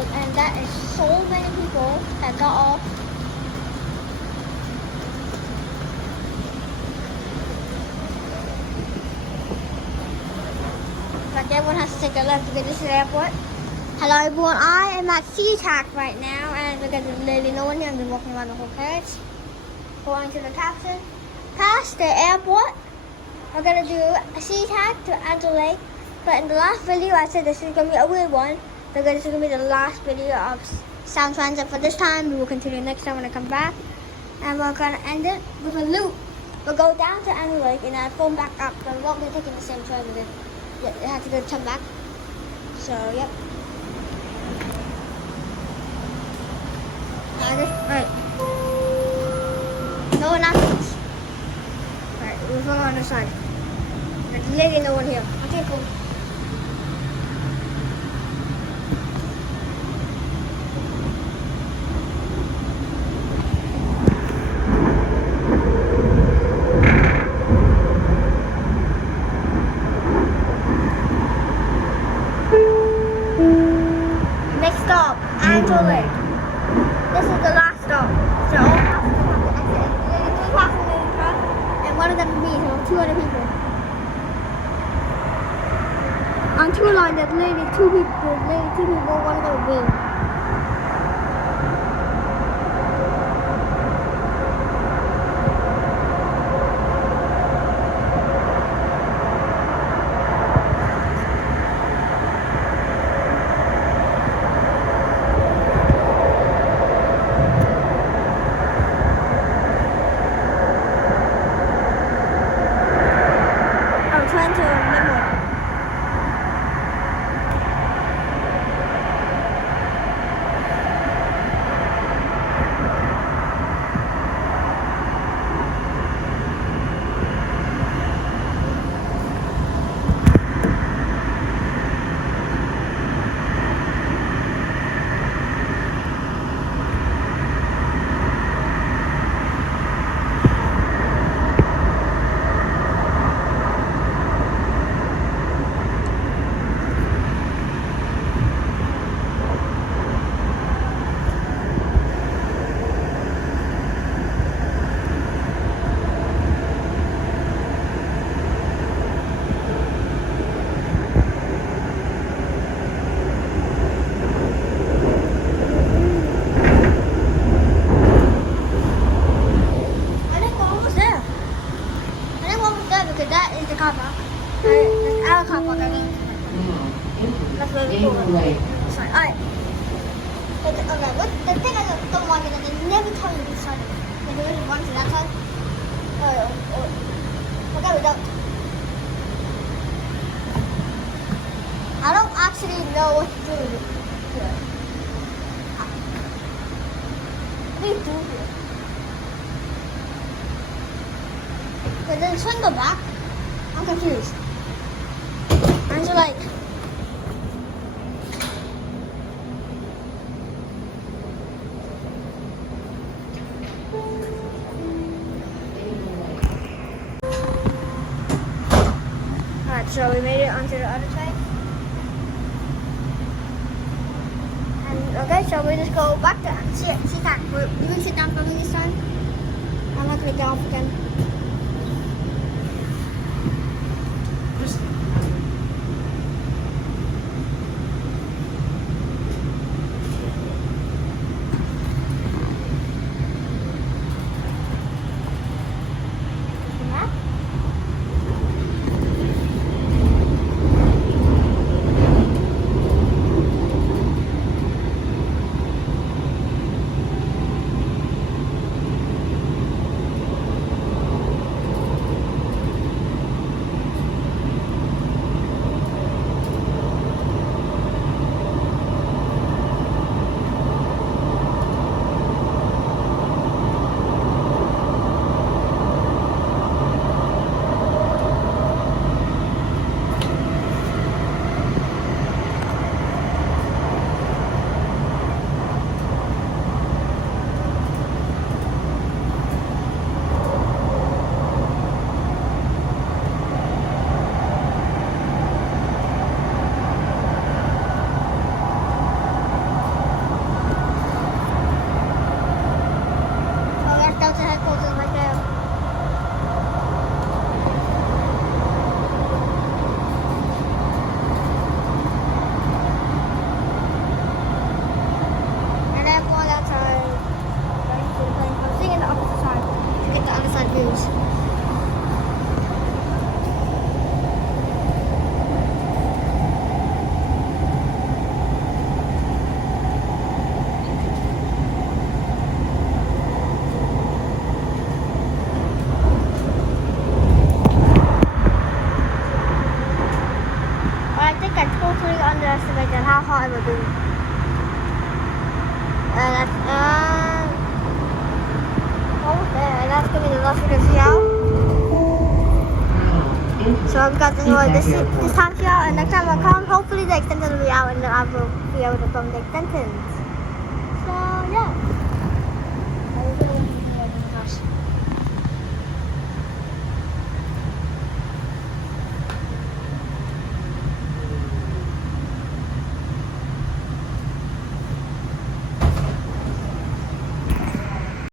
and that is so many people that got off. Like everyone has to take a left to get to the airport. Hello everyone, I am at SeaTac right now, and because there's literally no one here, I've been walking around the whole place. Going to the taxi, past the airport. We're gonna do a SeaTac to Angel Lake. But in the last video, I said this is gonna be a weird one. So this is gonna be the last video of Sound Transit for this time. We will continue next time when I come back, and we're gonna end it with a loop. We'll go down to Angel Lake and then come back up. But we won't be taking the same turn again. Yeah, you have to go turn back. So yep. Right. No announcements. Right, we'll go on the side. There's literally no one here. Okay, cool. Next stop, Angel Lake. This is the last stop. So all passengers have to exit. There's 3 passengers in the car, and one of them is me, so 2 other people. On 2 lines, there's literally 2 people, one of them is me. I'm trying to remember. Because that is the car park. That's our car park, I think. That's where we're going. Alright. Okay, what the thing I don't like is that they never tell you which side. They do it once to that side. Okay, we don't. I don't actually know what to do here. What do you do here? But then swing go back. I'm confused. I'm just like. Alright, so we made it onto the other side. And okay, so we just go back to SeaTac. You can sit down for me this time. I'm not gonna get off again. and how hot it will be. And that's going to be the last video for y'all. So I've got to enjoy this time for y'all, and next time I come, hopefully the extension will be out and then I will be able to film the extensions. So yeah.